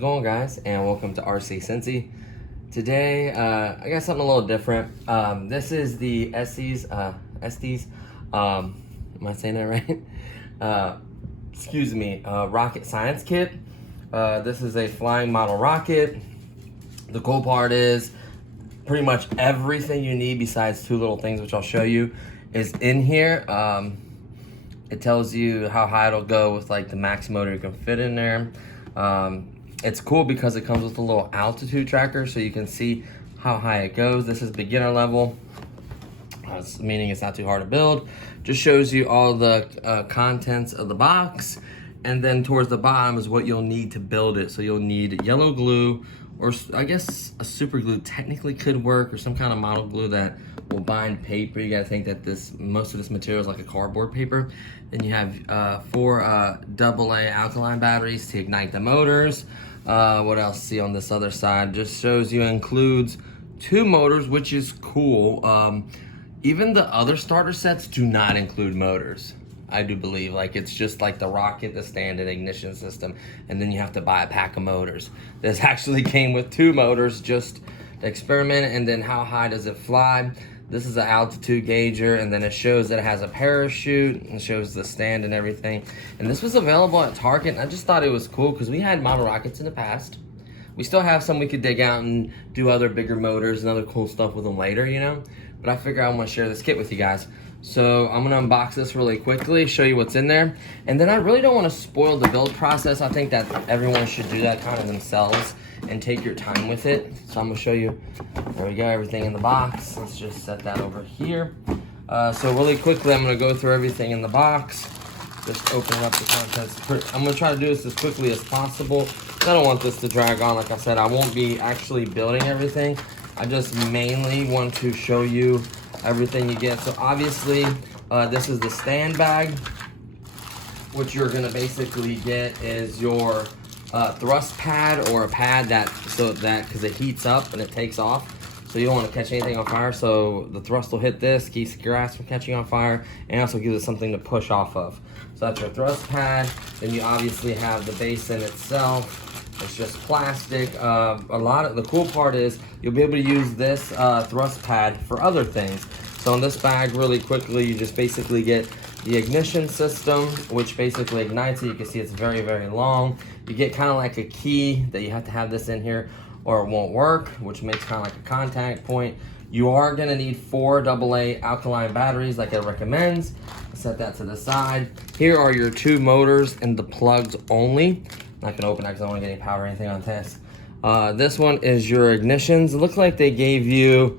it going, guys? And welcome to RC Cincy. Today, I got something a little different. This is the Estes, am I saying that right? Excuse me, rocket science kit. This is a flying model rocket. The cool part is pretty much everything you need besides two little things, which I'll show you, is in here. It tells you how high it'll go with like the max motor you can fit in there. It's cool because it comes with a little altitude tracker so you can see how high it goes. This is beginner level, meaning it's not too hard to build. Just shows you all the contents of the box. And then towards the bottom is what you'll need to build it. So you'll need yellow glue, or I guess a super glue technically could work, or some kind of model glue that will bind paper. You gotta think that most of this material is like a cardboard paper. Then you have 4 AA alkaline batteries to ignite the motors. What else? See on this other side, just shows you includes 2 motors, which is cool. Even the other starter sets do not include motors, I do believe. Like, it's just like the rocket, the standard ignition system, and then you have to buy a pack of motors. This actually came with 2 motors, just to experiment, and then how high does it fly. This is an altitude gauger, and then it shows that it has a parachute, and shows the stand and everything. And this was available at Target, and I just thought it was cool because we had model rockets in the past. We still have some we could dig out and do other bigger motors and other cool stuff with them later, you know? But I figure I want to share this kit with you guys. So I'm gonna unbox this really quickly, show you what's in there. And then I really don't want to spoil the build process. I think that everyone should do that kind of themselves and take your time with it. So I'm gonna show you, there we go, everything in the box. Let's just set that over here. So really quickly, I'm gonna go through everything in the box. Just opening up the contents. I'm gonna try to do this as quickly as possible. I don't want this to drag on. Like I said, I won't be actually building everything. I just mainly want to show you everything you get. So obviously, this is the stand bag. What you're gonna basically get is your thrust pad, or a pad because it heats up and it takes off. So you don't want to catch anything on fire. So the thrust will hit this, keeps the grass from catching on fire, and also gives it something to push off of. So that's your thrust pad. Then you obviously have the basin itself. It's just plastic. The cool part is you'll be able to use this thrust pad for other things. So in this bag, really quickly, you just basically get the ignition system, which basically ignites it. You can see it's very, very long. You get kind of like a key that you have to have this in here or it won't work, which makes kind of like a contact point. You are gonna need 4 AA alkaline batteries like it recommends. Set that to the side. Here are your 2 motors and the plugs only. Not gonna open that because I don't want to get any power or anything on this. This one is your ignitions. It looks like they gave you,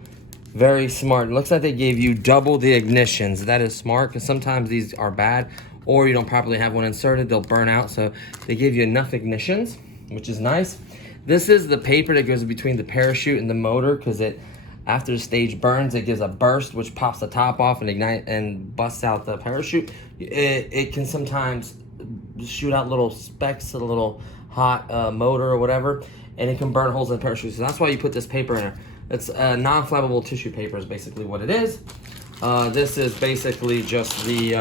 very smart, it looks like they gave you double the ignitions. That is smart because sometimes these are bad, or you don't properly have one inserted, they'll burn out. So they gave you enough ignitions, which is nice. This is the paper that goes between the parachute and the motor, because after the stage burns, it gives a burst which pops the top off and ignite and busts out the parachute. It can sometimes shoot out little specks of a little hot motor or whatever, and it can burn holes in the parachute. So that's why you put this paper in there. It's non-flammable tissue paper is basically what it is. This is basically just the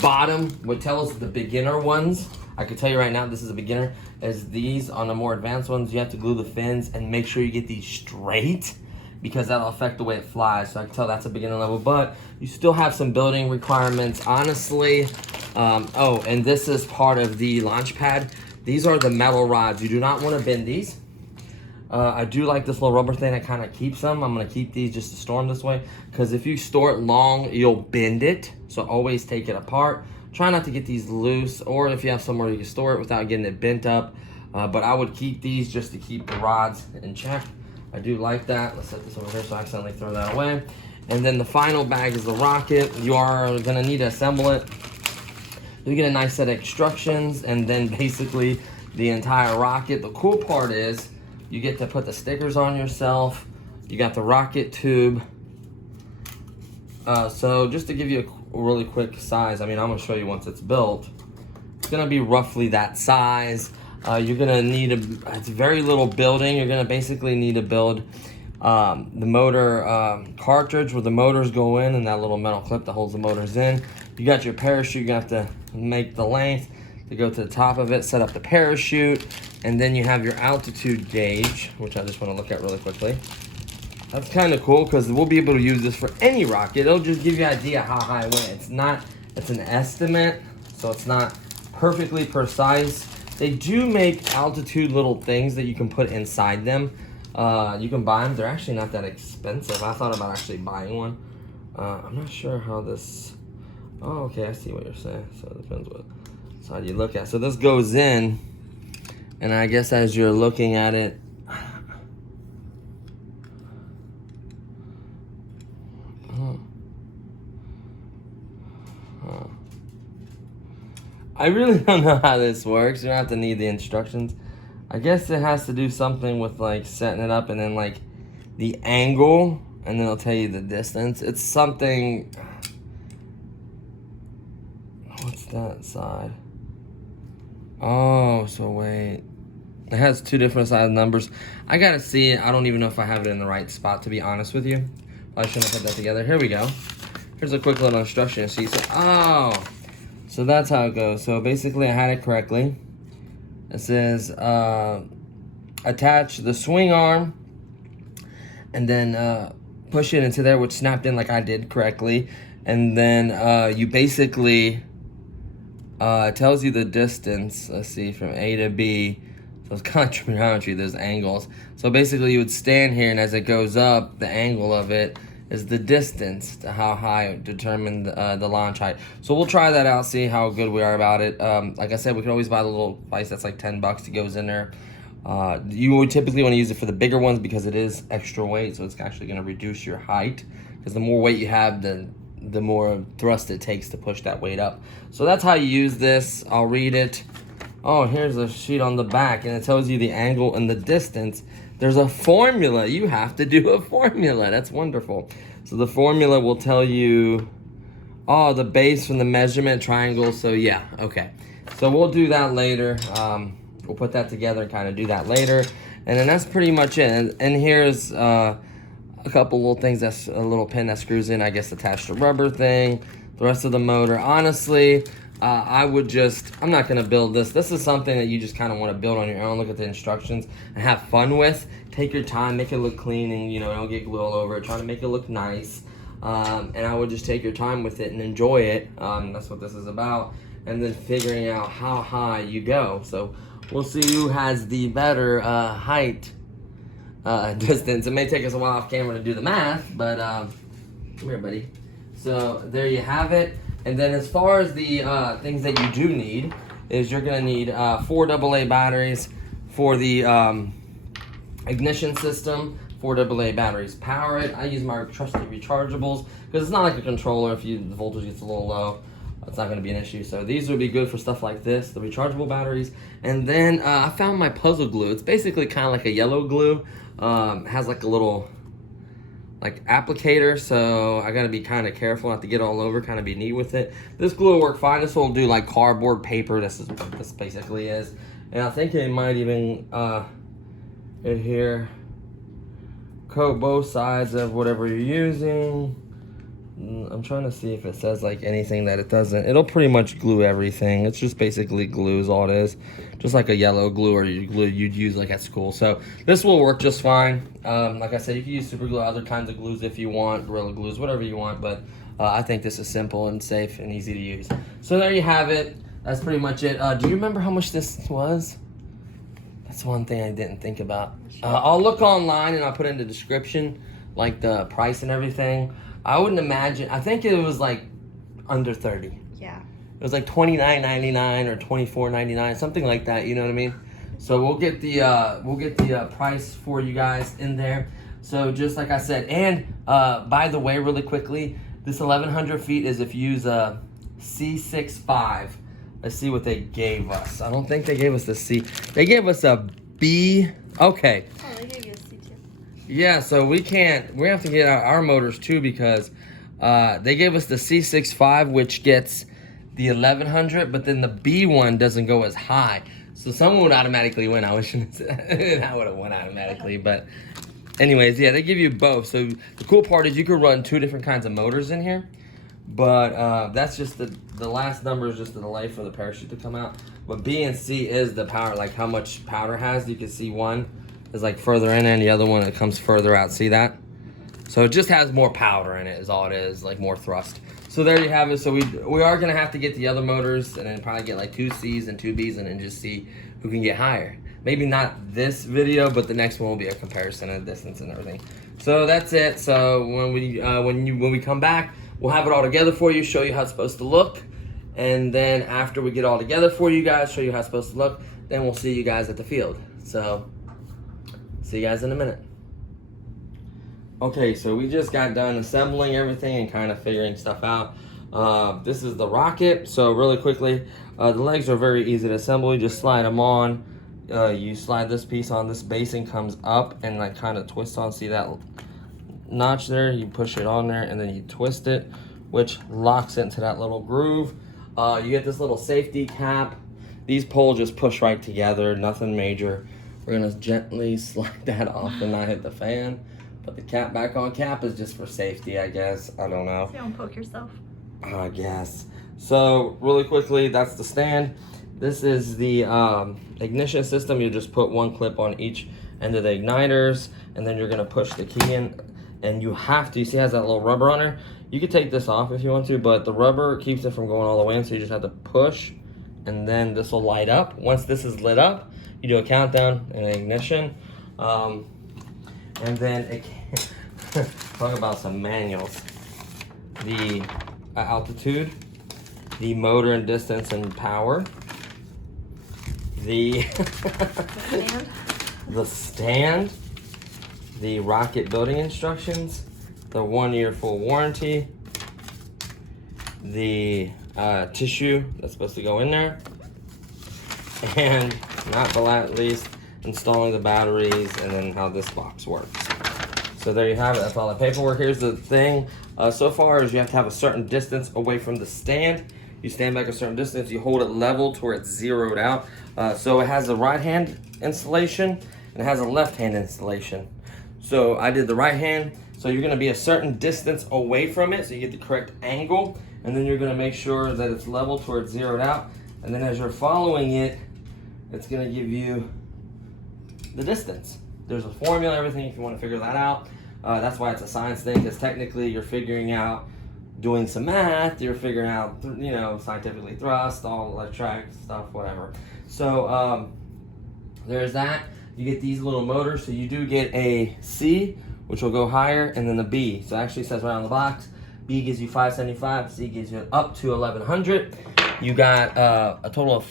bottom, what tells the beginner ones. I can tell you right now, this is a beginner. As these, on the more advanced ones, you have to glue the fins and make sure you get these straight, because that'll affect the way it flies. So I can tell that's a beginner level, but you still have some building requirements, honestly. Oh, and this is part of the launch pad. These are the metal rods. You do not want to bend these. I do like this little rubber thing that kind of keeps them. I'm going to keep these just to store them this way, because if you store it long, you'll bend it. So always take it apart. Try not to get these loose, or if you have somewhere you can store it without getting it bent up. But I would keep these just to keep the rods in check. I do like that. Let's set this over here so I accidentally throw that away. And then the final bag is the rocket. You are gonna need to assemble it. You get a nice set of instructions, and then basically the entire rocket. The cool part is you get to put the stickers on yourself. You got the rocket tube. So just to give you a really quick size, I mean, I'm gonna show you once it's built. It's gonna be roughly that size. You're gonna need it's very little building. You're gonna basically need to build the motor cartridge where the motors go in, and that little metal clip that holds the motors in. You got your parachute. You're gonna have to make the length. to go to the top of it, set up the parachute, and then you have your altitude gauge, which I just want to look at really quickly. That's kind of cool because we'll be able to use this for any rocket. It'll just give you an idea how high it went. It's an estimate, so it's not perfectly precise. They do make altitude little things that you can put inside them. You can buy them. They're actually not that expensive. I thought about actually buying one. I'm not sure how this... Oh, okay, I see what you're saying. So it depends what side you look at. So this goes in, and I guess as you're looking at it, I really don't know how this works. You don't have to need the instructions. I guess it has to do something with like setting it up and then like the angle, and then it'll tell you the distance. It's something. What's that side? Oh, so wait. It has two different size numbers. I gotta see it. I don't even know if I have it in the right spot, to be honest with you. I shouldn't have put that together. Here we go. Here's a quick little instruction. See, so that's how it goes. So basically I had it correctly. It says attach the swing arm and then push it into there, which snapped in like I did correctly. And then you basically, it tells you the distance, let's see, from A to B. So it's kind of trigonometry, there's angles. So basically you would stand here, and as it goes up, the angle of it is the distance to how high it determined the launch height. So we'll try that out, see how good we are about it. Like I said, we can always buy the little device that's like $10. It goes in there. You would typically want to use it for the bigger ones because it is extra weight, so it's actually going to reduce your height. Because the more weight you have, the more thrust it takes to push that weight up. So that's how you use this. I'll read it. Oh, here's a sheet on the back, and it tells you the angle and the distance. There's a formula. You have to do a formula. That's wonderful. So the formula will tell you, the base from the measurement triangle. So yeah, okay. So we'll do that later. We'll put that together and kind of do that later. And then that's pretty much it. And here's a couple little things. That's a little pin that screws in, I guess, attached to rubber thing. The rest of the motor, honestly, I'm not going to build this. This is something that you just kind of want to build on your own. Look at the instructions and have fun with. Take your time, make it look clean, and don't get glue all over it. Try to make it look nice. And I would just take your time with it and enjoy it. That's what this is about. And then figuring out how high you go. So we'll see who has the better height distance. It may take us a while off camera to do the math, but come here, buddy. So there you have it. And then as far as the things that you do need, is you're going to need 4 AA batteries for the ignition system. 4 AA batteries power it. I use my trusty rechargeables because it's not like a controller. If the voltage gets a little low, it's not going to be an issue. So these would be good for stuff like this, the rechargeable batteries. And then I found my puzzle glue. It's basically kind of like a yellow glue. It has like a little applicator, so I gotta be kind of careful not to get all over, kind of be neat with it. This glue will work fine. This will do like cardboard paper. This is what this basically is. And I think it might even adhere, coat both sides of whatever you're using. I'm trying to see if it says like anything that it doesn't. It'll pretty much glue everything. It's just basically glue is all it is. Just like a yellow glue or glue you'd use like at school. So this will work just fine. Like I said, you can use super glue, other kinds of glues if you want, Gorilla glues, whatever you want. But I think this is simple and safe and easy to use. So there you have it. That's pretty much it. Do you remember how much this was? That's one thing I didn't think about. I'll look online and I'll put in the description like the price and everything. I wouldn't imagine. I think it was like under 30. Yeah. It was like $29.99 or $24.99, something like that. You know what I mean? So we'll get the price for you guys in there. So just like I said, and by the way, really quickly, this 1100 feet is if you use a C65. Let's see what they gave us. I don't think they gave us the C. They gave us a B. Okay. Oh, they gave you a C too. Yeah, so we have to get our motors too because they gave us the C65, which gets the 1100, but then the B one doesn't go as high. So someone would automatically win. I wish I would have won automatically, but anyways, yeah, they give you both. So the cool part is you can run 2 different kinds of motors in here. But that's just the last number is just the delay for the parachute to come out. But B and C is the power, like how much powder has. You can see one is like further in and the other one it comes further out. See that? So it just has more powder in it is all it is, like more thrust. So there you have it. So we are gonna have to get the other motors and then probably get like 2 C's and 2 B's and then just see who can get higher. Maybe not this video, but the next one will be a comparison of distance and everything. So that's it. So when we come back, we'll have it all together for you, show you how it's supposed to look. And then after we get all together for you guys, show you how it's supposed to look, then we'll see you guys at the field. So, see you guys in a minute. Okay, so we just got done assembling everything and kind of figuring stuff out. This is the rocket. So really quickly, the legs are very easy to assemble. You just slide them on. You slide this piece on, this basing comes up and like kind of twists on. See that notch there? You push it on there and then you twist it, which locks it into that little groove. You get this little safety cap. These poles just push right together, nothing major. We're gonna gently slide that off and not hit the fan. Put the cap back on. Cap is just for safety, I guess. I don't know. So you don't poke yourself. I guess. So really quickly, that's the stand. This is the ignition system. You just put one clip on each end of the igniters, and then you're gonna push the key in. And you have to, you see it has that little rubber on there? You could take this off if you want to, but the rubber keeps it from going all the way in, so you just have to push, and then this will light up. Once this is lit up, you do a countdown and ignition. And then, talk about some manuals. The altitude, the motor and distance and power, the stand, the rocket building instructions, the 1-year full warranty, the tissue that's supposed to go in there, and not the last least, installing the batteries and then how this box works. So there you have it. That's all the paperwork. Here's the thing. So far as you have to have a certain distance away from the stand. You stand back a certain distance. You hold it level to where it's zeroed out. So it has a right hand installation and it has a left hand installation. So I did the right hand. So you're going to be a certain distance away from it so you get the correct angle. And then you're going to make sure that it's level to where it's zeroed out. And then as you're following it, it's going to give you the distance. There's a formula, everything, if you want to figure that out. That's why it's a science thing, because technically you're figuring out, doing some math, you're figuring out, you know, scientifically thrust, all electronic stuff, whatever. So there's that. You get these little motors, so you do get a C, which will go higher, and then the B. So it actually says right on the box, B gives you 575, C gives you up to 1100. You got a total of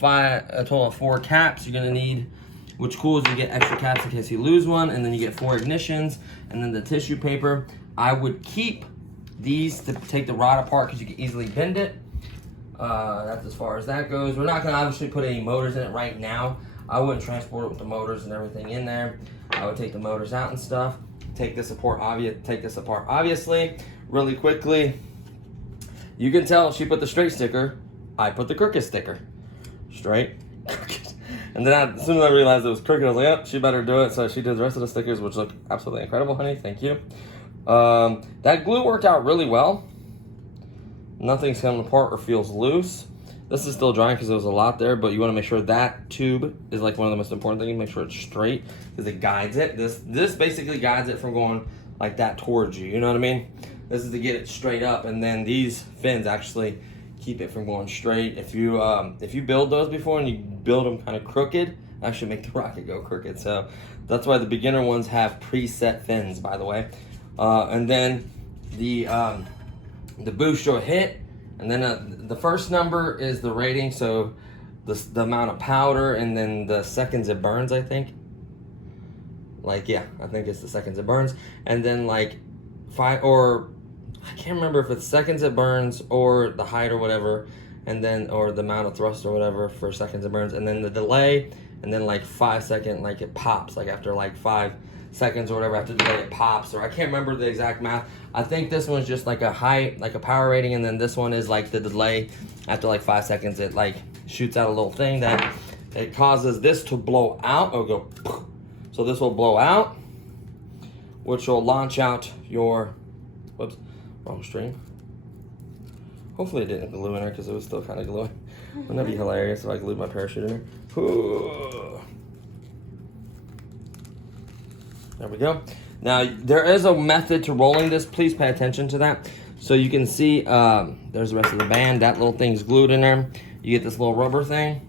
4 caps you're gonna need. Which cool is you get extra caps in case you lose one, and then you get 4 ignitions, and then the tissue paper. I would keep these to take the rod apart because you can easily bend it. That's as far as that goes. We're not gonna obviously put any motors in it right now. I wouldn't transport it with the motors and everything in there. I would take the motors out and stuff. Take this apart, obviously. Really quickly, you can tell she put the straight sticker. I put the crooked sticker. Straight, crooked. And then as soon as I realized it was crooked, I was like, yep, she better do it. So she did the rest of the stickers, which look absolutely incredible, honey. Thank you. That glue worked out really well. Nothing's coming apart or feels loose. This is still drying because there was a lot there, but you want to make sure that tube is like one of the most important things. Make sure it's straight because it guides it. This basically guides it from going like that towards you. You know what I mean? This is to get it straight up, and then these fins actually keep it from going straight. If you build those before and you build them kind of crooked, actually make the rocket go crooked. So that's why the beginner ones have preset fins, by the way. And then the boost you'll hit, and then the first number is the rating, so the amount of powder, and then the seconds it burns, I think. Like, yeah, I think it's the seconds it burns, and then like 5, or I can't remember if it's seconds it burns or the height or whatever, and then, or the amount of thrust or whatever for seconds it burns, and then the delay, and then like 5 second, like it pops, like after like 5 seconds or whatever, after the delay it pops, or I can't remember the exact math. I think this one's just like a height, like a power rating, and then this one is like the delay. After like 5 seconds, it like shoots out a little thing that it causes this to blow out, or go, so this will blow out, which will launch out your, whoops, wrong stream. Hopefully it didn't glue in there because it was still kind of gluing. Wouldn't that be hilarious if I glued my parachute in there? Ooh. There we go. Now, there is a method to rolling this. Please pay attention to that. So you can see there's the rest of the band. That little thing's glued in there. You get this little rubber thing.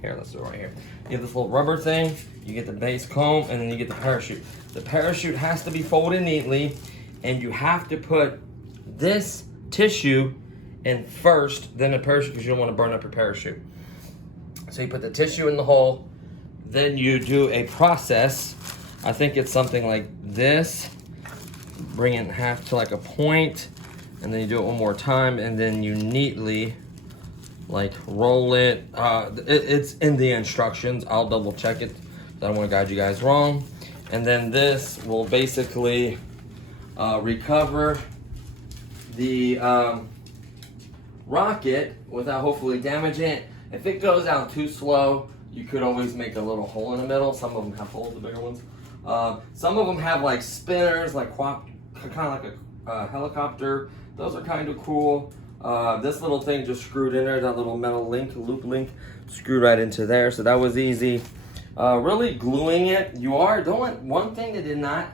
Here, let's do it right here. You get this little rubber thing. You get the base comb, and then you get the parachute. The parachute has to be folded neatly, and you have to put this tissue in first, then the parachute, because you don't want to burn up your parachute. So you put the tissue in the hole, then you do a process. I think it's something like this. Bring it in half to like a point, and then you do it one more time, and then you neatly like roll it. It's in the instructions. I'll double check it. I don't want to guide you guys wrong. And then this will basically recover the rocket without hopefully damaging it. If it goes out too slow, you could always make a little hole in the middle. Some of them have holes, the bigger ones. Some of them have like spinners, like kind of like a helicopter. Those are kind of cool. This little thing just screwed in there, that little metal loop link, screwed right into there. So that was easy. Really gluing it, one thing they did not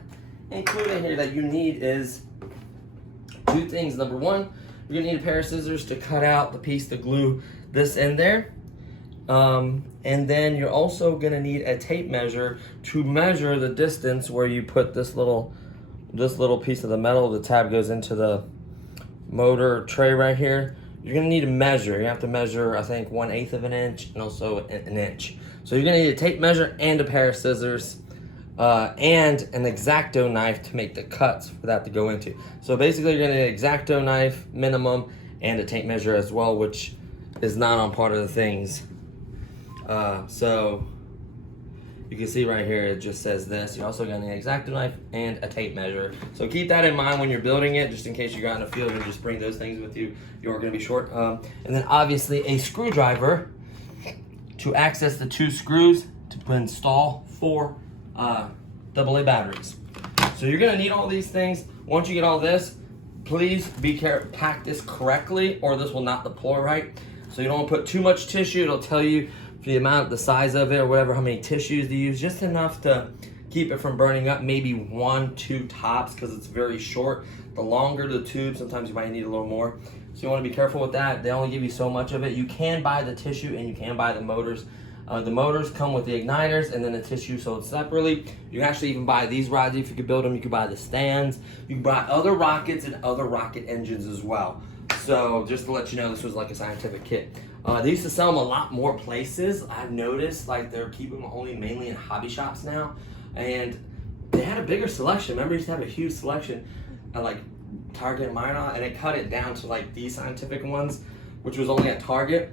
include in here that you need is two things. Number one, you're gonna need a pair of scissors to cut out the piece to glue this in there. And then you're also gonna need a tape measure to measure the distance where you put this little piece of the metal. The tab goes into the motor tray right here. You're gonna need to measure. You have to measure, I think, 1/8 of an inch and also an inch. So you're gonna need a tape measure and a pair of scissors and an X-Acto knife to make the cuts for that to go into. So basically you're gonna need an X-Acto knife minimum and a tape measure as well, which is not on part of the things. So you can see right here, it just says this. You're also gonna need an X-Acto knife and a tape measure. So keep that in mind when you're building it, just in case you got in the field and just bring those things with you. You are gonna be short. And then obviously a screwdriver to access the 2 screws to install 4 AA batteries. So you're gonna need all these things. Once you get all this, please be careful, pack this correctly or this will not deploy right. So you don't want to put too much tissue. It'll tell you the amount, the size of it or whatever, how many tissues to use, just enough to keep it from burning up, maybe 1, 2 tops because it's very short. The longer the tube, sometimes you might need a little more. So you want to be careful with that. They only give you so much of it. You can buy the tissue and you can buy the motors. The motors come with the igniters and then the tissue sold separately. You can actually even buy these rods if you could build them. You could buy the stands. You can buy other rockets and other rocket engines as well. So just to let you know, this was like a scientific kit. They used to sell them a lot more places. I've noticed like they're keeping them only mainly in hobby shops now. And they had a bigger selection. Remember, they used to have a huge selection at like Target and Myrna, and it cut it down to like these scientific ones, which was only at Target.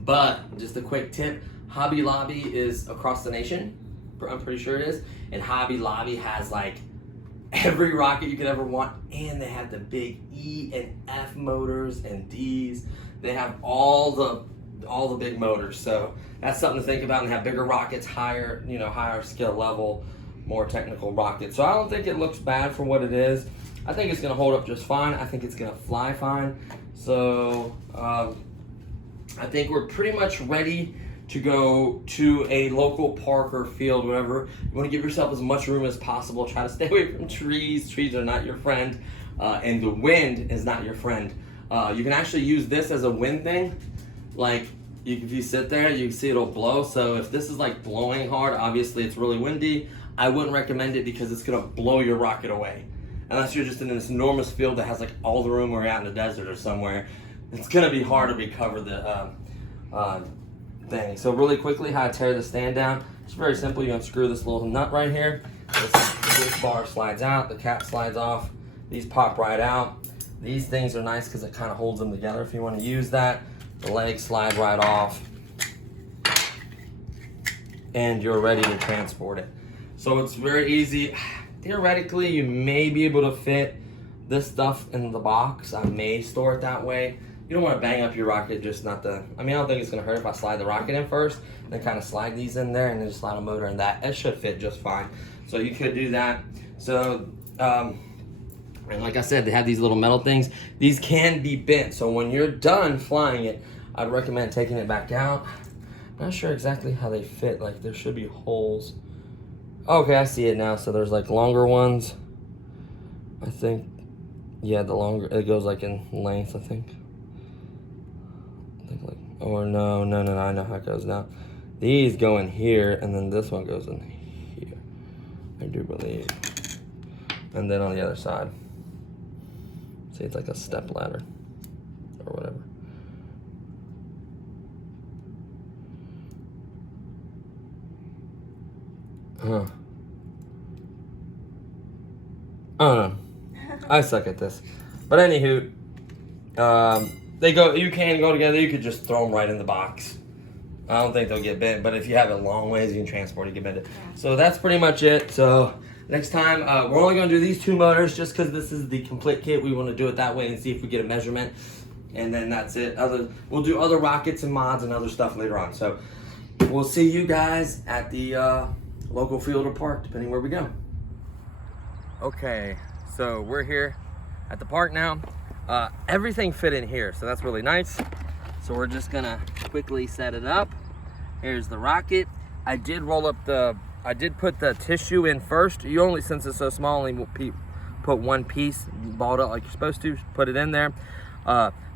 But just a quick tip, Hobby Lobby is across the nation. I'm pretty sure it is. And Hobby Lobby has like every rocket you could ever want, and they have the big E and F motors and D's. They have all the big motors, so that's something to think about. And they have bigger rockets, higher skill level, more technical rockets. So I don't think it looks bad for what it is. I think it's gonna hold up just fine. I think it's gonna fly fine. So I think we're pretty much ready to go to a local park or field, whatever. You want to give yourself as much room as possible. Try to stay away from trees. Trees are not your friend, and the wind is not your friend. You can actually use this as a wind thing. Like, if you sit there, you can see it'll blow. So if this is like blowing hard, obviously it's really windy. I wouldn't recommend it because it's gonna blow your rocket away. Unless you're just in this enormous field that has like all the room or you're out in the desert or somewhere. It's gonna be hard to recover the thing. So really quickly, how to tear the stand down. It's very simple. You unscrew this little nut right here. This bar slides out, the cap slides off. These pop right out. These things are nice because it kind of holds them together if you want to use that. The legs slide right off. And you're ready to transport it. So it's very easy. Theoretically, you may be able to fit this stuff in the box. I may store it that way. You don't want to bang up your rocket, just not the, I don't think it's going to hurt if I slide the rocket in first, then kind of slide these in there and then just slide a motor in that. It should fit just fine. So you could do that. So And like I said, they have these little metal things. These can be bent, so when you're done flying it, I'd recommend taking it back out. I'm not sure exactly how they fit. Like, there should be holes. Okay, I see it now. So there's like longer ones. I think, yeah, the longer, it goes like in length, I think. Like, oh no, I know how it goes now. These go in here, and then this one goes in here, I do believe. And then on the other side, see, it's like a step ladder or whatever. Huh. I don't know. I suck at this. But anywho, they go. You can go together. You could just throw them right in the box. I don't think they'll get bent. But if you have it long ways, you can transport it, get bent. So that's pretty much it. So next time, we're only going to do these 2 motors just because this is the complete kit. We want to do it that way and see if we get a measurement. And then that's it. We'll do other rockets and mods and other stuff later on. So we'll see you guys at the local field or park, depending where we go. Okay, so we're here at the park now. Everything fit in here, so that's really nice. So we're just gonna quickly set it up. Here's the rocket. I did put the tissue in first. You only, since it's so small, only put one piece, balled up like you're supposed to, put it in there.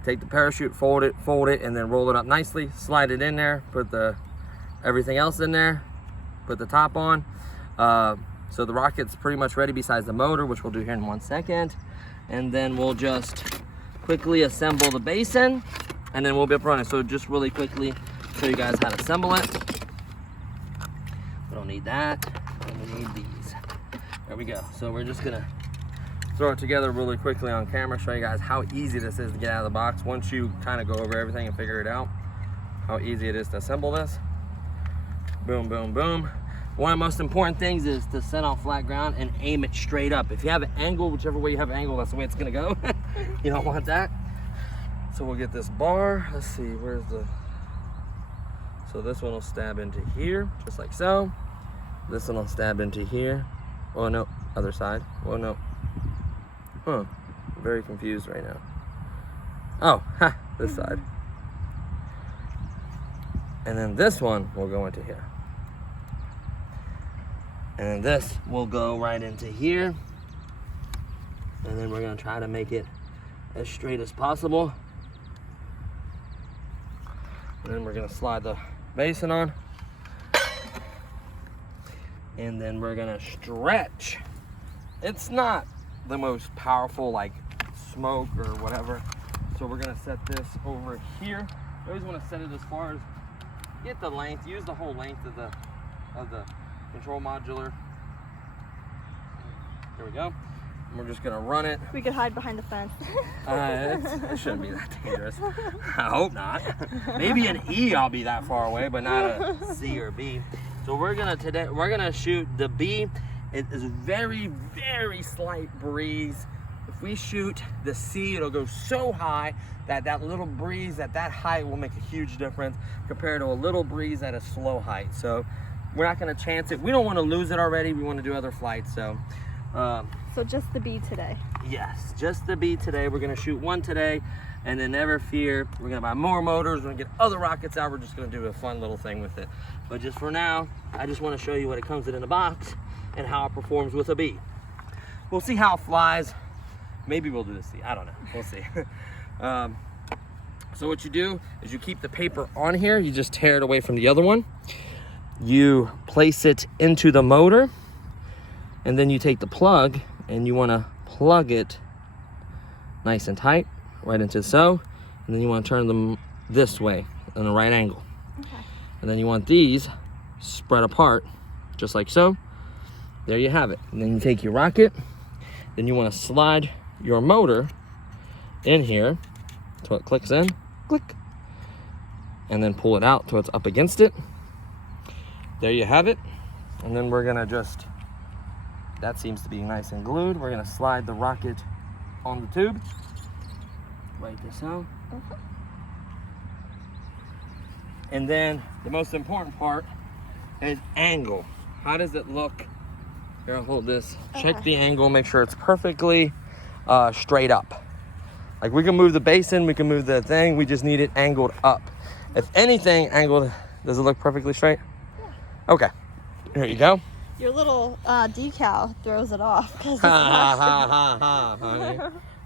Take the parachute, fold it, and then roll it up nicely, slide it in there, put everything else in there, put the top on. So the rocket's pretty much ready besides the motor, which we'll do here in 1 second. And then we'll just quickly assemble the basin, and then we'll be up running. So just really quickly show you guys how to assemble it. We don't need that, and we need these. There we go. So we're just gonna throw it together really quickly on camera, show you guys how easy this is to get out of the box. Once you kind of go over everything and figure it out, how easy it is to assemble this. Boom, boom, boom. One of the most important things is to set on flat ground and aim it straight up. If you have an angle, whichever way you have an angle, that's the way it's gonna go. You don't want that. So we'll get this bar. Let's see, where's so this one will stab into here, just like so. This one will stab into here. Oh no, other side. Oh no. Huh, I'm very confused right now. Oh, ha, this side. And then this one will go into here. And then this will go right into here. And then we're gonna try to make it as straight as possible. And then we're gonna slide the basin on. And then we're gonna stretch. It's not the most powerful like smoke or whatever. So we're gonna set this over here. You always wanna set it as far as, get the length, use the whole length of the control modular. There we go. And we're just gonna run it. We could hide behind the fence. It shouldn't be that dangerous. I hope not. Maybe an E I'll be that far away, but not a C or B. So we're gonna shoot the B. It is very, very slight breeze. If we shoot the C, it'll go so high that that little breeze at that height will make a huge difference compared to a little breeze at a slow height. So we're not gonna chance it. We don't wanna lose it already. We wanna do other flights, so. So just the B today. Yes, just the B today. We're gonna shoot one today, and then never fear, we're gonna buy more motors, we're gonna get other rockets out, we're just gonna do a fun little thing with it. But just for now, I just wanna show you what it comes in a box and how it performs with a B. We'll see how it flies. Maybe we'll do the C, I don't know, we'll see. So what you do is you keep the paper on here, you just tear it away from the other one. You place it into the motor, and then you take the plug and you want to plug it nice and tight right into so, and then you want to turn them this way in a right angle. Okay. And then you want these spread apart just like so. There you have it. And then you take your rocket, then you want to slide your motor in here till it clicks in, click, and then pull it out till it's up against it. There you have it. And then we're gonna just, that seems to be nice and glued. We're gonna slide the rocket on the tube, right this out. And then the most important part is angle. How does it look? Here, I'll hold this. Check the angle, make sure it's perfectly straight up. Like we can move the basin, we can move the thing, we just need it angled up. If anything, angled, does it look perfectly straight? Yeah. Okay, here you go. Your little decal throws it off. Ha ha ha ha ha, honey.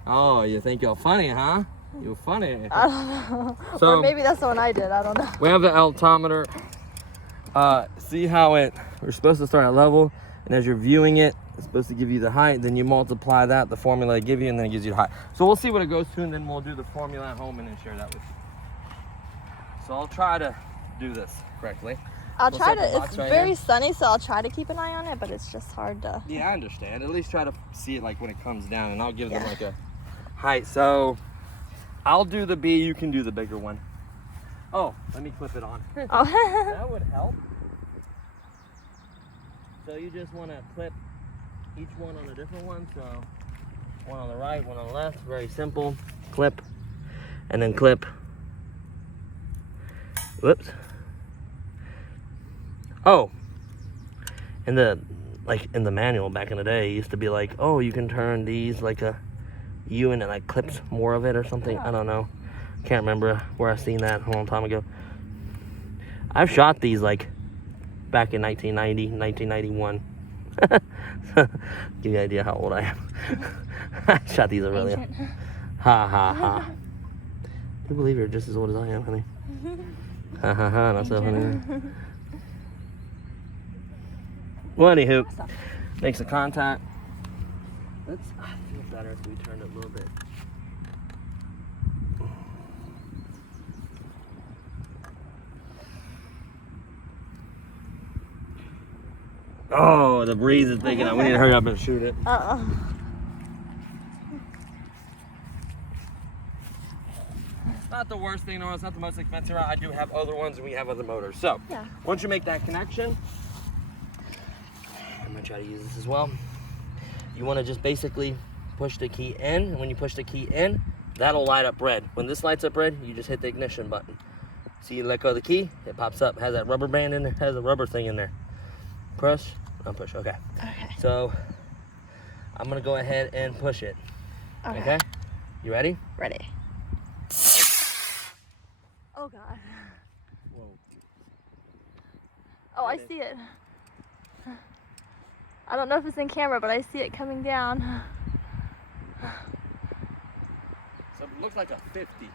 Oh, you think you're funny, huh? You're funny. I don't know. So, or maybe that's the one I did, I don't know. We have the altimeter. See how we're supposed to start at level, and as you're viewing it, it's supposed to give you the height, then you multiply that, the formula it gives you, and then it gives you the height. So we'll see what it goes to, and then we'll do the formula at home and then share that with you. So I'll try to do this correctly. It's right very here. Sunny, so I'll try to keep an eye on it, but it's just hard to... Yeah, I understand. At least try to see it like when it comes down, and I'll give them like a height. So I'll do the B, you can do the bigger one. Oh, let me clip it on. Oh. That would help. So you just want to clip each one on a different one. So one on the right, one on the left. Very simple. Clip, and then clip. Whoops. Oh, in the manual back in the day, it used to be like, oh, you can turn these like a U and it like clips more of it or something. I don't know. Can't remember where I seen that a long time ago. I've shot these like back in 1990, 1991. Give you an idea how old I am. I shot these earlier. Ha ha ha. You believe you're just as old as I am, honey. Ha ha ha, not so funny. Well, anywho, makes a contact. I feel better if we turned it a little bit. Oh, the breeze is picking up. We need to hurry up and shoot it. It's not the worst thing, no, it's not the most expensive route. I do have other ones and we have other motors. So, once you make that connection, I'm gonna try to use this as well. You wanna just basically push the key in, and when you push the key in, that'll light up red. When this lights up red, you just hit the ignition button. See, you let go of the key, it pops up, has that rubber band in it, has a rubber thing in there. Push, unpush, okay. So, I'm gonna go ahead and push it. Okay? You ready? Ready. Oh God. Whoa. Oh, I see it. I don't know if it's in camera, but I see it coming down. So it looks like a 50.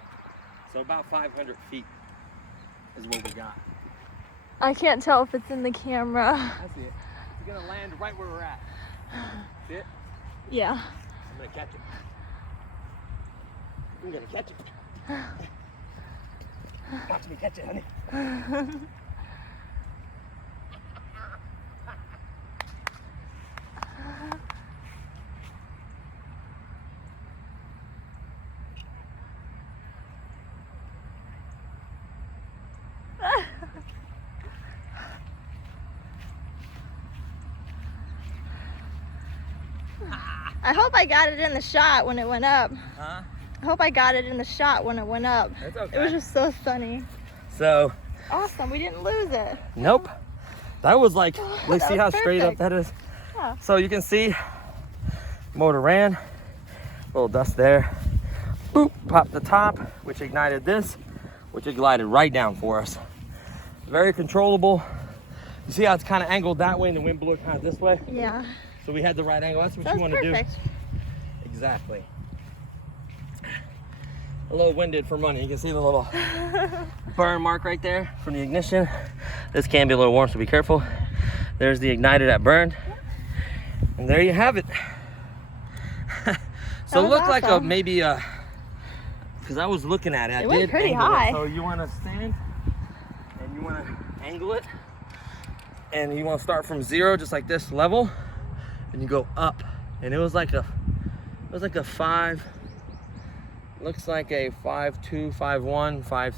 So about 500 feet is what we got. I can't tell if it's in the camera. I see it. It's gonna land right where we're at. See it? Yeah. I'm gonna catch it. I'm gonna catch it. Watch me catch it, honey. I hope I got it in the shot when it went up. Huh? I hope I got it in the shot when it went up. That's okay. It was just so sunny. So. Awesome, we didn't lose it. Nope. That was like, let's see how perfect. straight up that is. Yeah. So you can see, motor ran, a little dust there. Boop, popped the top, which ignited this, which it glided right down for us. Very controllable. You see how it's kind of angled that way and the wind blew it kind of this way? Yeah. So we had the right angle. That's what you want to do. Exactly. A little winded for money. You can see the little burn mark right there from the ignition. This can be a little warm, so be careful. There's the igniter that burned. And there you have it. So it looked awesome. like a maybe a, because I was looking at it. It went pretty high. So you want to stand and you want to angle it. And you want to start from 0, just like this level. And you go up. And it was like a 5, looks like a 5.2, 5.1, 5,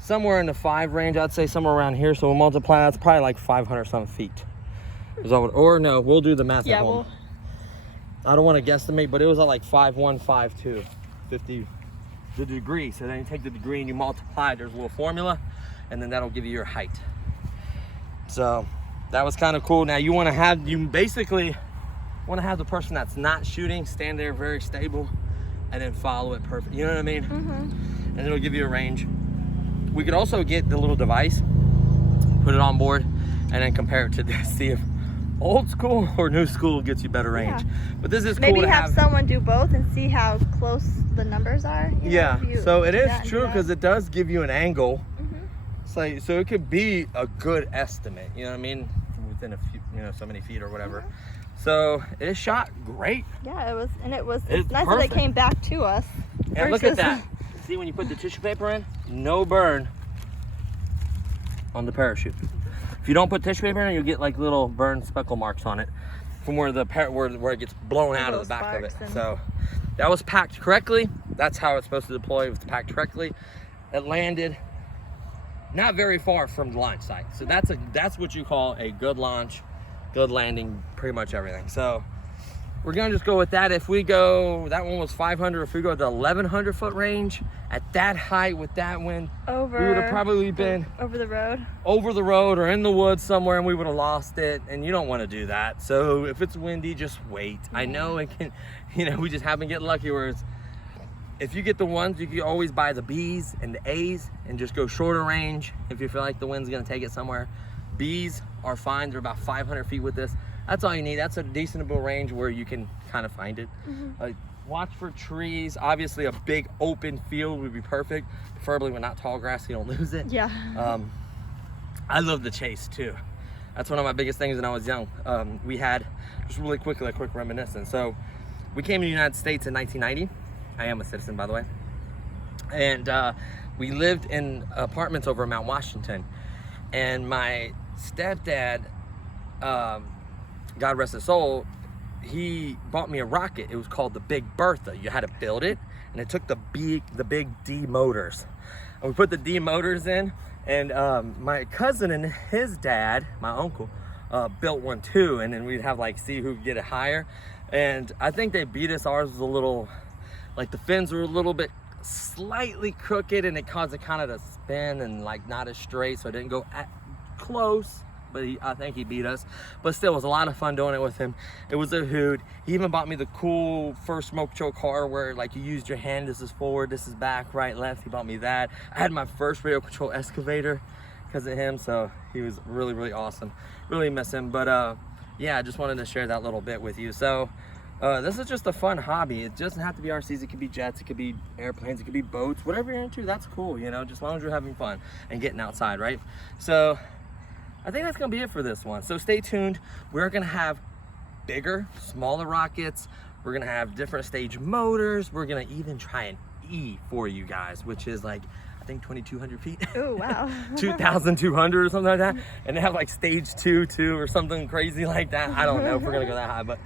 somewhere in the 5 range. I'd say somewhere around here. So we'll multiply, that's probably like 500 some feet. Or no, we'll do the math at home. I don't want to guesstimate, but it was at like 5.1, 5.2, 50 the degree. So then you take the degree and you multiply. There's a little formula, and then that'll give you your height. So that was kind of cool. Now you want to have, you basically want to have the person that's not shooting stand there very stable and then follow it perfect. You know what I mean? And it'll give you a range. We could also get the little device, put it on board, and then compare it to this, see if old school or new school gets you better range. But this is cool. Maybe to have someone do both and see how close the numbers are. So it is true, because it does give you an angle. So it could be a good estimate, you know what I mean, within a few, so many feet or whatever. So it shot great. Yeah, it was, and it's nice perfect. That it came back to us. And look at that. See, when you put the tissue paper in, no burn on the parachute. If you don't put tissue paper in, you'll get like little burn speckle marks on it from where where it gets blown out of the back of it. So that was packed correctly. That's how it's supposed to deploy. It was packed correctly. It landed not very far from the launch site. So that's what you call a good launch, good landing, pretty much everything. So we're gonna just go with that. If we go, that one was 500. If we go to 1,100 foot range at that height with that wind, we would have probably been over the road or in the woods somewhere, and we would have lost it. And you don't want to do that. So if it's windy, just wait. I know it can, we just happen to get lucky where it's, if you get the ones, you can always buy the B's and the A's and just go shorter range if you feel like the wind's gonna take it somewhere. B's are fine, they're about 500 feet with this. That's all you need. That's a decentable range where you can kind of find it. Watch for trees. Obviously a big open field would be perfect, preferably when not tall grass so you don't lose it. I love the chase too. That's one of my biggest things when I was young. We had, just really quickly, a quick reminiscence. So we came to the United States in 1990. I am a citizen, by the way. And we lived in apartments over in Mount Washington. And my stepdad, God rest his soul, he bought me a rocket. It was called the Big Bertha. You had to build it, and it took the big D motors. And we put the D motors in, and my cousin and his dad, my uncle, built one too. And then we'd have see who could get it higher. And I think they beat us. Ours was a little, the fins were a little bit slightly crooked, and it caused it kind of to spin and not as straight, so it didn't go close. But I think he beat us. But still, it was a lot of fun doing it with him. It was a hoot. He even bought me the cool first smoke show car where you used your hand. This is forward, this is back, right, left. He bought me that. I had my first radio control excavator because of him, so he was really, really awesome. Really miss him. But yeah, I just wanted to share that little bit with you. So this is just a fun hobby. It doesn't have to be RCs. It could be jets, it could be airplanes, it could be boats, whatever you're into, that's cool, just as long as you're having fun and getting outside, right? So I think that's gonna be it for this one. So stay tuned. We're gonna have bigger, smaller rockets. We're gonna have different stage motors. We're gonna even try an E for you guys, which is I think 2,200 feet. Oh, wow. 2,200 or something like that. And they have stage 2 or something crazy like that. I don't know if we're gonna go that high, but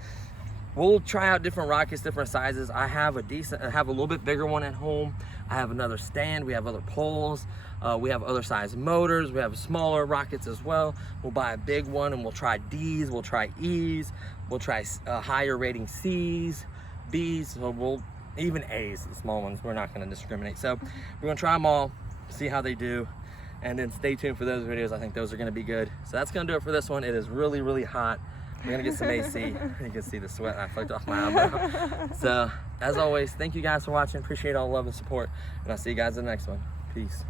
we'll try out different rockets, different sizes. I have a little bit bigger one at home. I have another stand. We have other poles. We have other size motors. We have smaller rockets as well. We'll buy a big one and we'll try D's. We'll try E's. We'll try higher rating C's, B's. So we'll even A's, the small ones. We're not going to discriminate. So we're going to try them all, see how they do, and then stay tuned for those videos. I think those are going to be good. So that's going to do it for this one. It is really, really hot. We're gonna get some AC. You can see the sweat I flicked off my elbow. So, as always, thank you guys for watching. Appreciate all the love and support. And I'll see you guys in the next one. Peace.